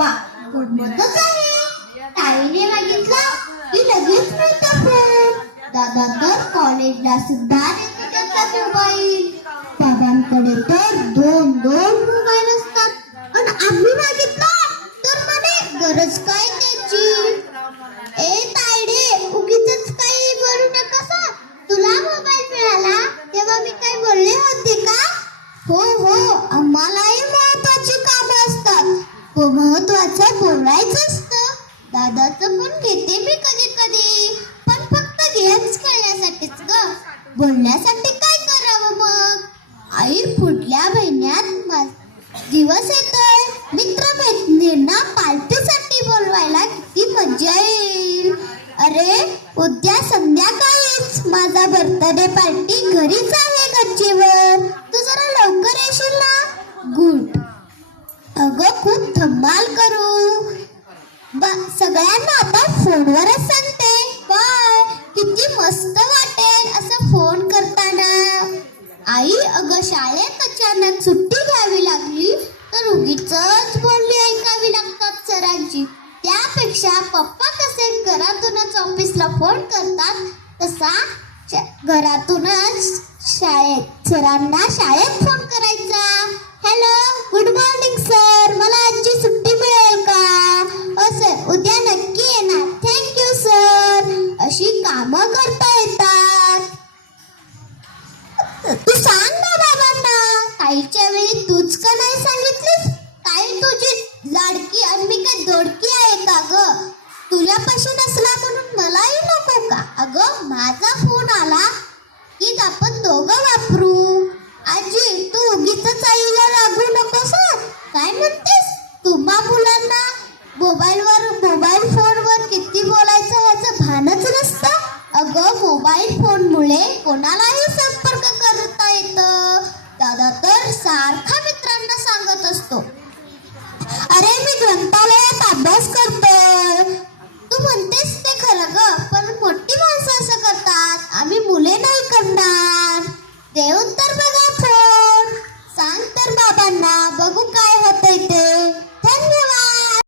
वा, गंमतच आहे. ताईने मागितला की लगेच मिळतो फोन. दादा तर कॉलेजला सुद्धा नेतो त्याचा मोबाईल. बाबांकडे तर दोन दोन मोबाईल असतात आणि आम्ही मागितला तर म्हणे गरज काय त्याची. ए तायडे, उगीचच काही बोलू नकोस. तुला मोबाईल मिळाला तेव्हा मी काय बोलले होते का? हो हो, आम्हालाही महत्वाची कामं असतात. महत्वाचं बोलायचं असतं. दादाचं पण घेते मी कधी कधी, पण फक्त गेम्स खेळण्यासाठीच ग. बोलण्यासाठी काय करावं मग? आई, पुढल्या महिन्यात दिवस येतोय. मित्र-मैत्रिणींना पार्टीसाठी बोलवायला किती मजा येईल. अरे, उद्या संध्याकाळीच माझा बर्थडे पार्टी घरीच आहे गच्चीवर. तू जरा लवकर येशील ना? गुड. अगं, खूप धमाल करू. सगळ्यांना आता फोनवरच सांगते. बाय. किती मस्त वाटेल असं फोन करताना. आई, अगं शाळेत अचानक सुट्टी घ्यावी लागली तर उगीचच बोलणी ऐकावी लागतात सरांची. त्यापेक्षा पप्पा कसे घरातूनच ऑफिसला फोन करतात तसा घरातूनच सरांना शाळेत फोन करायचा. हॅलो, गुड मॉर्निंग सर, मला आजची सुट्टी मिळेल का? सर, उद्या नक्की येणार. Thank you sir. अशी कामं करता येतात. तू सांग ना बाबांना. काहीच्या वेळी तूच का नाही सांगितलीस? काही तुझी लाडकी आणि मी काय दोडकी आहे का ग? तुझ्यापाशी नसला म्हणून मलाही नको का? अगं, माझा फोन आला की आपण दोघं वापरू. आजी, तू उगीचच आईला लागू नकोस. काय म्हणतेस? तुम्हा मुलांना मोबाईल फोनवर किती बोलायचं ह्याचं भानच नसतं. अगं, मोबाईल फोनमुळे कोणालाही संपर्क करता येतं. दादा तर सारखा मित्रांना सांगत असतो, अरे मी ग्रंथालयात अभ्यास करतोय.